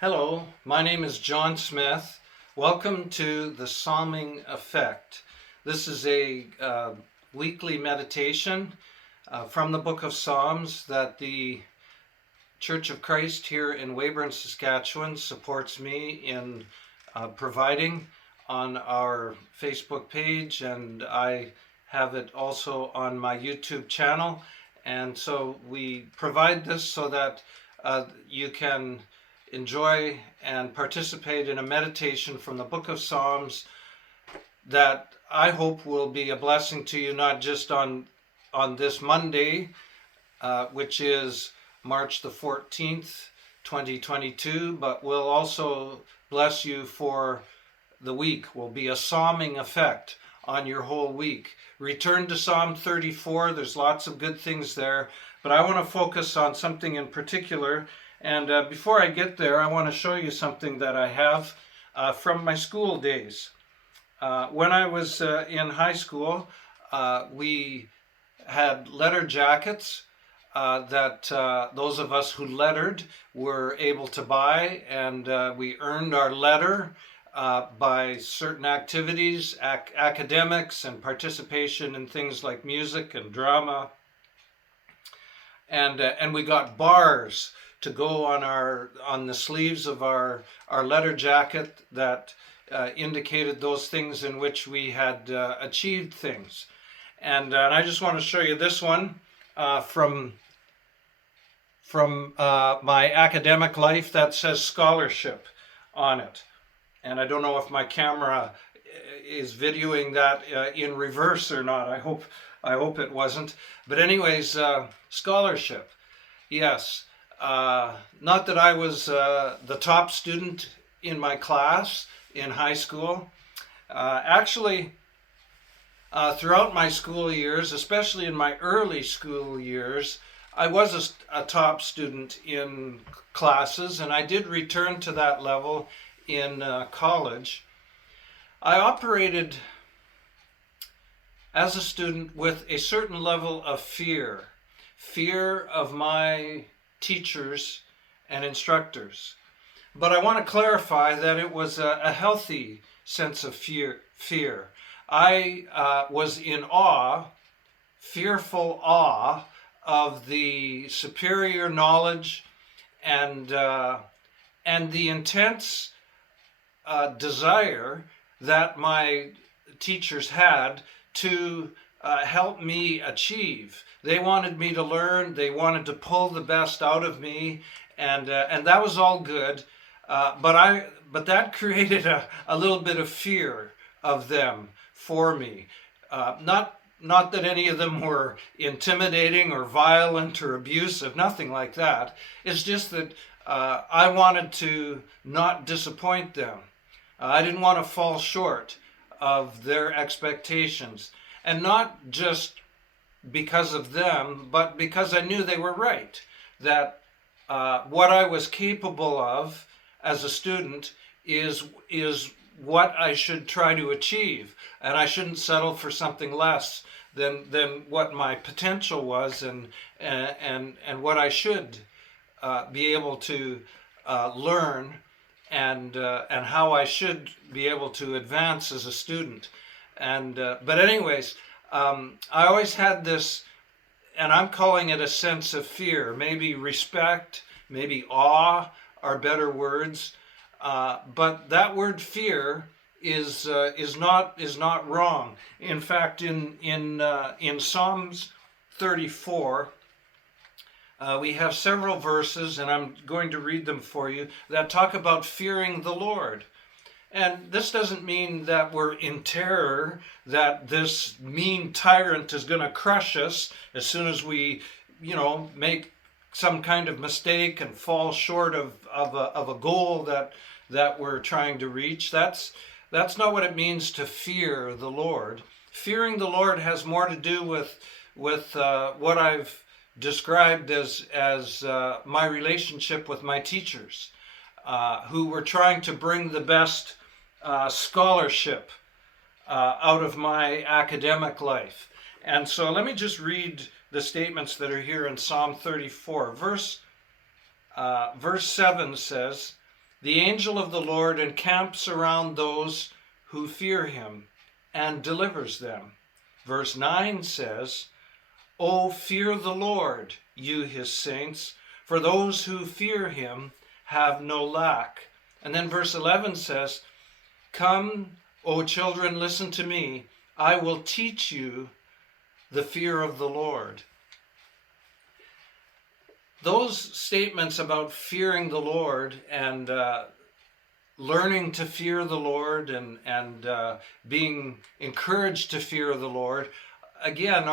Hello, my name is John Smith. Welcome to the Psalming Effect. This is a weekly meditation from the book of Psalms that the Church of Christ here in Weyburn, Saskatchewan supports me in providing on our Facebook page, and I have it also on my YouTube channel. And so we provide this so that you can enjoy and participate in a meditation from the book of Psalms that I hope will be a blessing to you, not just on this Monday, which is March the 14th, 2022, but will also bless you for the week. Will be a psalming effect on your whole week. Return to Psalm 34. There's lots of good things there, but I want to focus on something in particular. And before I get there, I want to show you something that I have from my school days. When I was in high school, we had letter jackets that those of us who lettered were able to buy, and we earned our letter by certain activities, academics, and participation in things like music and drama. And we got bars to go on the sleeves of our letter jacket that indicated those things in which we had achieved things. And I just want to show you this one from my academic life that says scholarship on it. And I don't know if my camera is videoing that in reverse or not. I hope it wasn't. But anyways, scholarship. Yes. Not that I was the top student in my class in high school. Actually, throughout my school years, especially in my early school years, I was a top student in classes, and I did return to that level in college. I operated as a student with a certain level of fear of my teachers and instructors. But I want to clarify that it was a healthy sense of fear. I was in awe, fearful awe, of the superior knowledge and the intense desire that my teachers had to help me achieve. They wanted me to learn. They wanted to pull the best out of me, and that was all good. But that created a little bit of fear of them for me. Not that any of them were intimidating or violent or abusive, nothing like that. It's just that I wanted to not disappoint them. I didn't want to fall short of their expectations. And not just because of them, but because I knew they were right. That what I was capable of as a student is what I should try to achieve. And I shouldn't settle for something less than what my potential was and what I should be able to learn and how I should be able to advance as a student. But anyways, I always had this, and I'm calling it a sense of fear, maybe respect, maybe awe are better words. But that word fear is not wrong. In fact, in Psalms 34, we have several verses, and I'm going to read them for you, that talk about fearing the Lord. And this doesn't mean that we're in terror, that this mean tyrant is going to crush us as soon as we, make some kind of mistake and fall short of a goal that we're trying to reach. That's not what it means to fear the Lord. Fearing the Lord has more to do with what I've described as my relationship with my teachers, who were trying to bring the best scholarship out of my academic life. And so let me just read the statements that are here in Psalm 34. Verse 7 says, The angel of the Lord encamps around those who fear him and delivers them. Verse 9 says, "O fear the Lord, you his saints, for those who fear him have no lack." And then verse 11 says, "Come, O children, listen to me. I will teach you the fear of the Lord." Those statements about fearing the Lord and learning to fear the Lord and being encouraged to fear the Lord, again,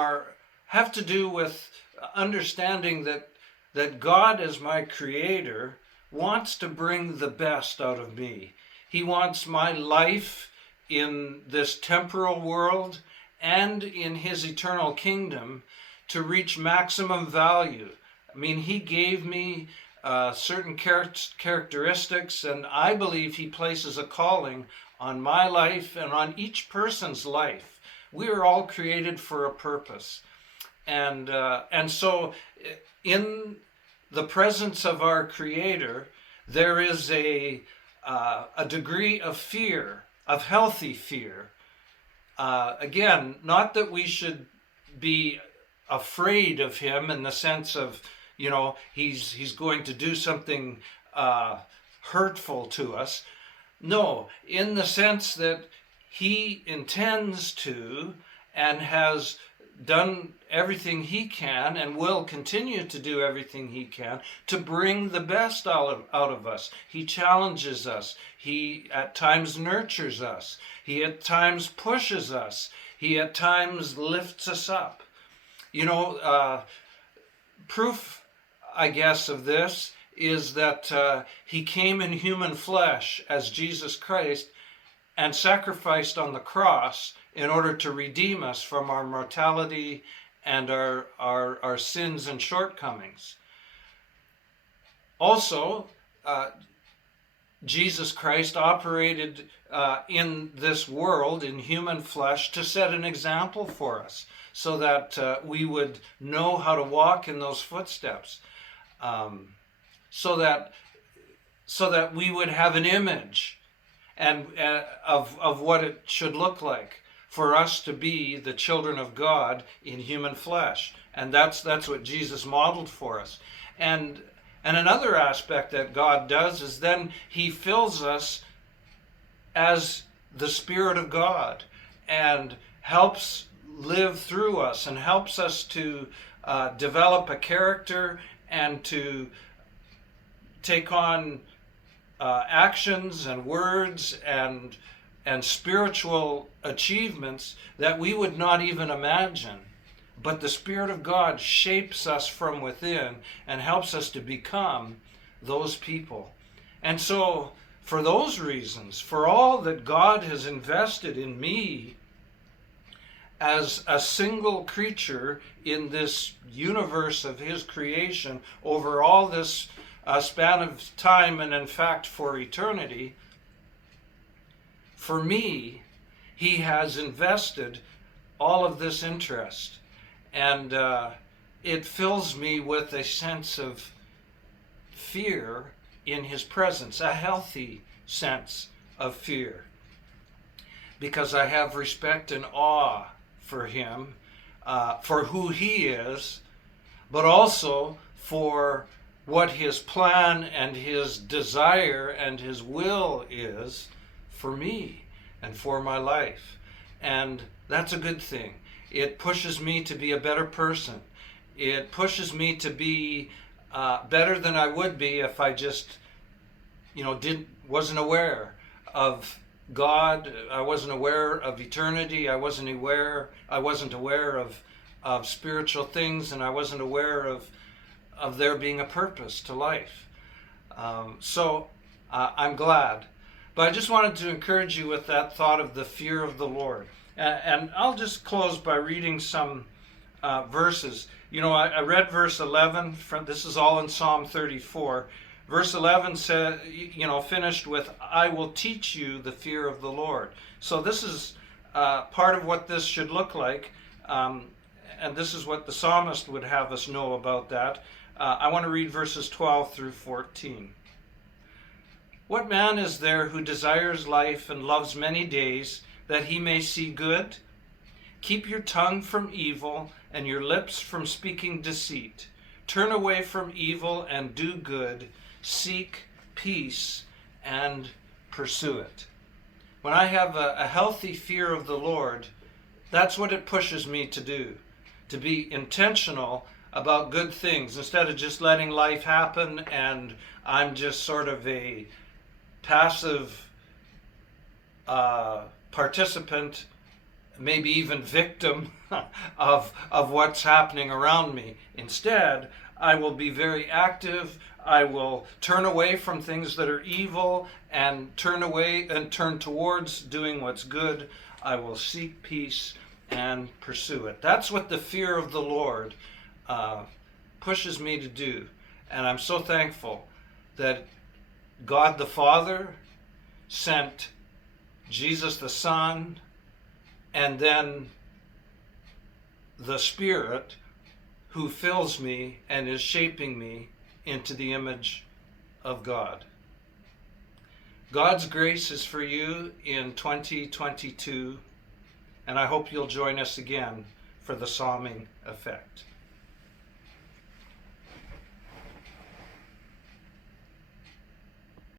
have to do with understanding that God, as my creator, wants to bring the best out of me. He wants my life in this temporal world and in his eternal kingdom to reach maximum value. I mean, he gave me certain characteristics, and I believe he places a calling on my life and on each person's life. We are all created for a purpose. And so in the presence of our Creator, there is a degree of fear, of healthy fear. Again, not that we should be afraid of him in the sense of, he's going to do something hurtful to us. No, in the sense that he intends to and has done everything he can and will continue to do everything he can to bring the best out of us. He challenges us. He at times nurtures us. He at times pushes us. He at times lifts us up. Proof, I guess, of this is that he came in human flesh as Jesus Christ and sacrificed on the cross in order to redeem us from our mortality and our sins and shortcomings. Also, Jesus Christ operated in this world in human flesh to set an example for us so that we would know how to walk in those footsteps, so that we would have an image and of what it should look like for us to be the children of God in human flesh. And that's what Jesus modeled for us. And another aspect that God does is then he fills us as the Spirit of God and helps live through us and helps us to develop a character and to take on actions and words and spiritual achievements that we would not even imagine. But the Spirit of God shapes us from within and helps us to become those people. And so, for those reasons, for all that God has invested in me as a single creature in this universe of his creation over all this span of time, and in fact for eternity, for me, he has invested all of this interest. And it fills me with a sense of fear in his presence, a healthy sense of fear, because I have respect and awe for him, for who he is, but also for what his plan and his desire and his will is for me and for my life. And that's a good thing. It pushes me to be a better person. It pushes me to be better than I would be if I just, wasn't aware of God. I wasn't aware of eternity. I wasn't aware of spiritual things, and I wasn't aware of there being a purpose to life. So I'm glad. But I just wanted to encourage you with that thought of the fear of the Lord. And I'll just close by reading some verses. I read verse 11. This is all in Psalm 34. Verse 11 said, finished with, "I will teach you the fear of the Lord." So this is part of what this should look like. And this is what the psalmist would have us know about that. I want to read verses 12 through 14. What man is there who desires life and loves many days, that he may see good? Keep your tongue from evil and your lips from speaking deceit. Turn away from evil and do good. Seek peace and pursue it. When I have a healthy fear of the Lord, that's what it pushes me to do, to be intentional about good things instead of just letting life happen and I'm just sort of a passive participant, maybe even victim of what's happening around me. Instead, I will be very active. I will turn away from things that are evil and turn away and turn towards doing what's good. I will seek peace and pursue it. That's what the fear of the Lord pushes me to do. And I'm so thankful that God the Father sent Jesus the Son and then the Spirit who fills me and is shaping me into the image of God. God's grace is for you in 2022, and I hope you'll join us again for the Psalming Effect.